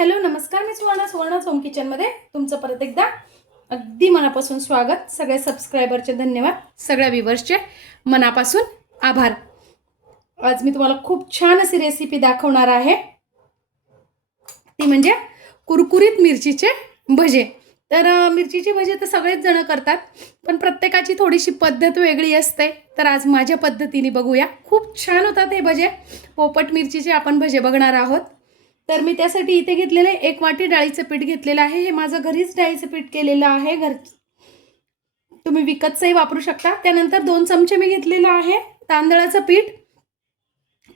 Hello नमस्कार मी Suvarna Suvarna home किचनमध्ये तुमचं परत एकदा अगदी मनापासून स्वागत. सगळ्या सबस्क्रायबरचे धन्यवाद सगळ्या व्हिवर्सचे मनापासून आभार. आज मी तुम्हाला खूप छान अशी रेसिपी दाखवणार आहे. ती म्हणजे कुरकुरीत मिरचीचे भजे. तर मिरचीचे भजे तर सगळेच जणं करतात पण प्रत्येकाची थोडीशी पद्धत वेगळी असते. तर आज माझ्या पद्धतीने बघूया. खूप छान होतात हे भजे. पोपट मिरचीचे आपण भजे बघणार आहोत. तर मी त्यासाठी इथे घेतलेले एक वाटी डाळीचं पीठ घेतलेलं आहे. हे माझं घरीच डाळीचं पीठ केलेलं आहे. घर तुम्ही विकतचंही वापरू शकता. त्यानंतर दोन चमचे मी घेतलेलं आहे. तांदळाचं पीठ.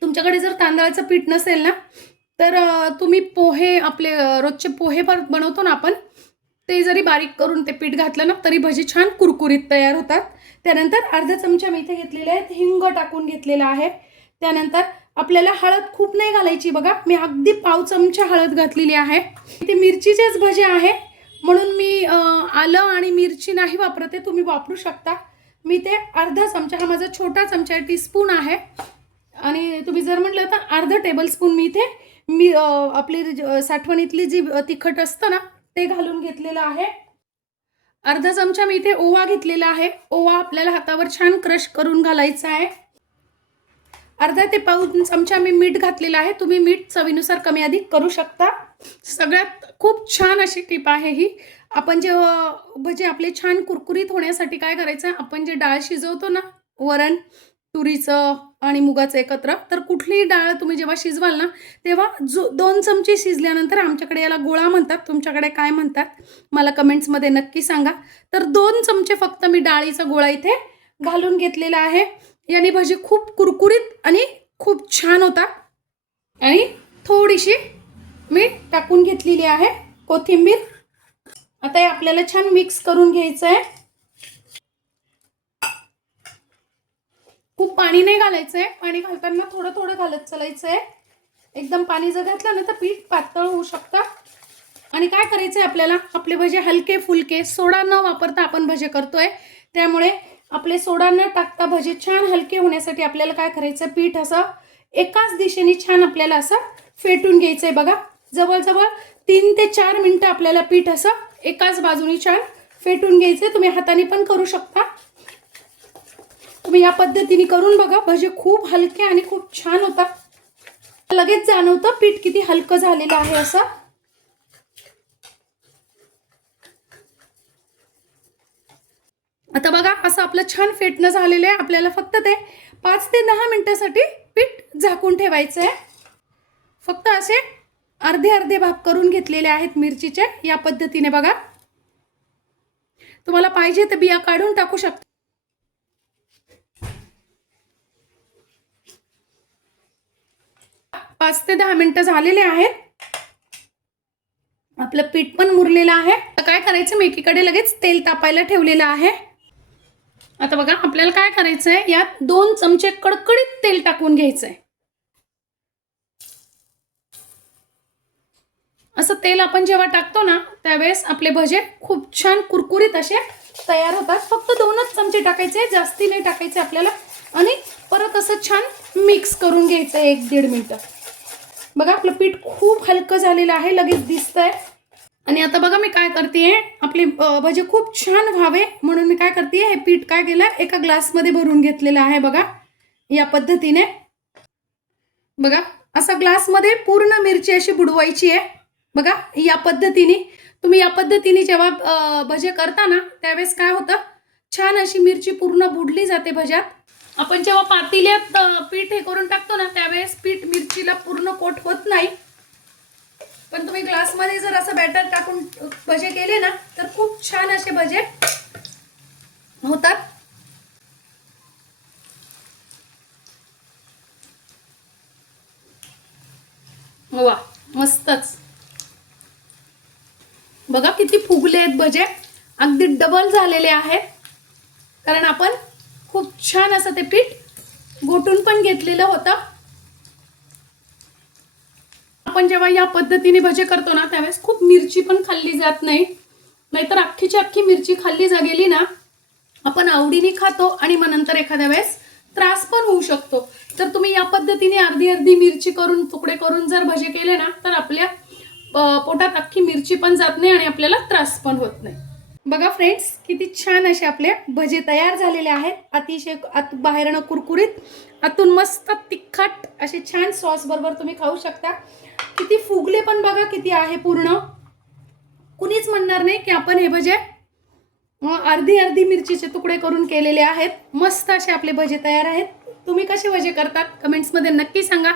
तुमच्याकडे जर तांदळाचं पीठ नसेल ना तर तुम्ही पोहे आपले रोजचे पोहे परत बनवतो ना आपण ते जरी बारीक करून ते पीठ घातलं ना तरी भजी छान कुरकुरीत तयार होतात. त्यानंतर अर्धा चमचा मी इथे घेतलेले आहेत. हिंग टाकून घेतलेला आहे. त्यानंतर आपल्याला हळद खूप नाही घालायची बघा. मी अगदी पाव चमचा हळद घातलेली आहे. ते मिरचीचेच भजे आहे. म्हणून मी आलं आणि मिरची नाही वापरते तुम्ही वापरू शकता. मी ते अर्धा चमचा हा माझा छोटा चमचा टीस्पून आहे. आणि तुम्ही जर म्हटलं तर अर्धा टेबलस्पून मी इथे मी आपली साठवणीतली जी तिखट असतं ना ते घालून घेतलेलं आहे. अर्धा चमचा मी इथे ओवा घेतलेला आहे. ओवा आपल्याला हातावर छान क्रश करून घालायचा आहे. अर्धा ते पाऊन चमचा मी मीठ घातलेलं आहे. तुम्ही मीठ चवीनुसार कमी अधिक करू शकता. सगळ्यात खूप छान अशी टिप आहे ही. आपण जे भजे आपले छान कुरकुरीत होण्यासाठी काय करायचं? आपण जे डाळ शिजवतो ना वरण तुरीचं आणि मुगाचं एकत्र तर कुठलीही डाळ तुम्ही जेव्हा शिजवाल ना तेव्हा जो दोन चमचे शिजल्यानंतर आमच्याकडे याला गोळा म्हणतात. तुमच्याकडे काय म्हणतात? मला कमेंट्समध्ये नक्की सांगा. तर दोन चमचे फक्त मी डाळीचा गोळा इथे घालून घेतलेला आहे. याने भजी खूप कुरकुरीत आणि खूप छान होता. आणि थोडीशी मी टाकून घेतलेली आहे कोथिंबीर. आता हे आपल्याला छान मिक्स करून घ्यायचं आहे. खूप पाणी नाही घालायचं आहे. पाणी घालताना थोडं थोडं घालत चालायचं आहे. एकदम पाणी जर घातलं ना तर पीठ पातळ होऊ शकतं. आणि काय करायचं आहे आपल्याला? आपले भजे हलके फुलके सोडा न वापरता आपण भजे करतोय. त्यामुळे आपले सोडा न टाकता भजे छान हलके होण्यासाठी आपल्याला काय करायचं? पीठ असं एकाच दिशेने छान आपल्याला असं फेटून घ्यायचं आहे बघा. जवळजवळ तीन ते चार मिनटं आपल्याला पीठ असं एकाच बाजूनी छान फेटून घ्यायचं तुम्ही हाताने पण करू शकता. तुम्ही या पद्धतीने करून बघा. भजे खूप हलके आणि खूप छान होतात. लगेच जाणवतं पीठ किती हलकं झालेलं आहे असं. आता बघा असं आपलं छान फेटणं झालेलं आहे. आपल्याला फक्त ते पाच ते दहा मिनटासाठी पीठ झाकून ठेवायचं आहे फक्त असे अर्धे अर्धे भाग करून घेतलेले आहेत मिरचीचे या पद्धतीने बघा. तुम्हाला पाहिजे तर बिया काढून टाकू शकता. पाच ते दहा मिनटं झालेले आहेत. आपलं पीठ पण मुरलेलं आहे. तर काय करायचं? मी एकीकडे लगेच तेल तापायला ठेवलेलं आहे. आता बघा आपल्याला काय करायचंय? यात दोन चमचे कडकडीत तेल टाकून घ्यायचंय. असं तेल आपण जेव्हा टाकतो ना त्यावेळेस आपले भजे खूप छान कुरकुरीत असे तयार होतात. फक्त दोनच चमचे टाकायचे जास्ती नाही टाकायचे आपल्याला. आणि परत असं छान मिक्स करून घ्यायचं एक दीड मिनटं. बघा आपलं पीठ खूप हलकं झालेलं आहे लगेच दिसतंय. आणि आता बघा मी काय करते आपले भजे खूप छान व्हावे म्हणून मी काय करते हे पीठ काय केलं एका ग्लासमध्ये भरून घेतलेलं आहे बघा. या पद्धतीने. बघा असा ग्लासमध्ये पूर्ण मिरची अशी बुडवायची आहे. बघा या पद्धतीने. तुम्ही या पद्धतीने जेव्हा भजे करता ना त्यावेळेस काय होतं? छान अशी मिरची पूर्ण बुडली जाते भज्यात. आपण जेव्हा पातेल्यात पीठ हे करून टाकतो ना त्यावेळेस पीठ मिरचीला पूर्ण कोट होत नाही. पण तुम्ही ग्लासमध्ये जर असं बॅटर टाकून भजे केले ना तर खूप छान असे भजे होतात. वा मस्तच. बघा किती फुगले आहेत भजे अगदी डबल झालेले आहेत. कारण आपण खूप छान असं ते पीठ गोटून पण घेतलेलं होतं. आपण जेव्हा या पद्धतीने भजे करतो ना त्यावेळेस खूप मिरची पण खाल्ली जात नाही. नाहीतर अख्खीची अख्खी मिरची खाल्ली जा गेली ना आपण आवडीने खातो आणि मग नंतर एखाद्या वेळेस त्रास पण होऊ शकतो. तर तुम्ही या पद्धतीने अर्धी अर्धी मिरची करून तुकडे करून जर भजे केले ना तर आपल्या पोटात अख्खी मिरची पण जात नाही आणि आपल्याला त्रास पण होत नाही. बघा फ्रेंड्स किती छान असे आपले भजे तयार झालेले आहेत. अतिशय आत बाहेरनं कुरकुरीत आतून मस्त तिखट असे छान सॉस बरोबर तुम्ही खाऊ शकता. किती फुगले पण बघा किती आहे पूर्ण. कुणीच म्हणणार नाही की आपण हे भजे अर्धी अर्धी मिरचीचे तुकडे करून केलेले आहेत. मस्त असे आपले भजे तयार आहेत. तुम्ही कसे भजे करतात? कमेंट्समध्ये नक्की सांगा.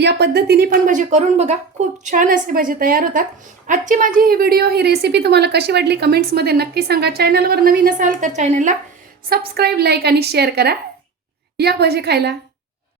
या पद्धतीने पण भजे करून बघा. खूप छान असे भजे तयार होतात. आजची माझी ही व्हिडिओ ही रेसिपी तुम्हाला कशी वाटली कमेंट्समध्ये नक्की सांगा. चॅनलवर नवीन असाल तर चॅनलला सबस्क्राईब लाईक आणि शेअर करा. या भजे खायला.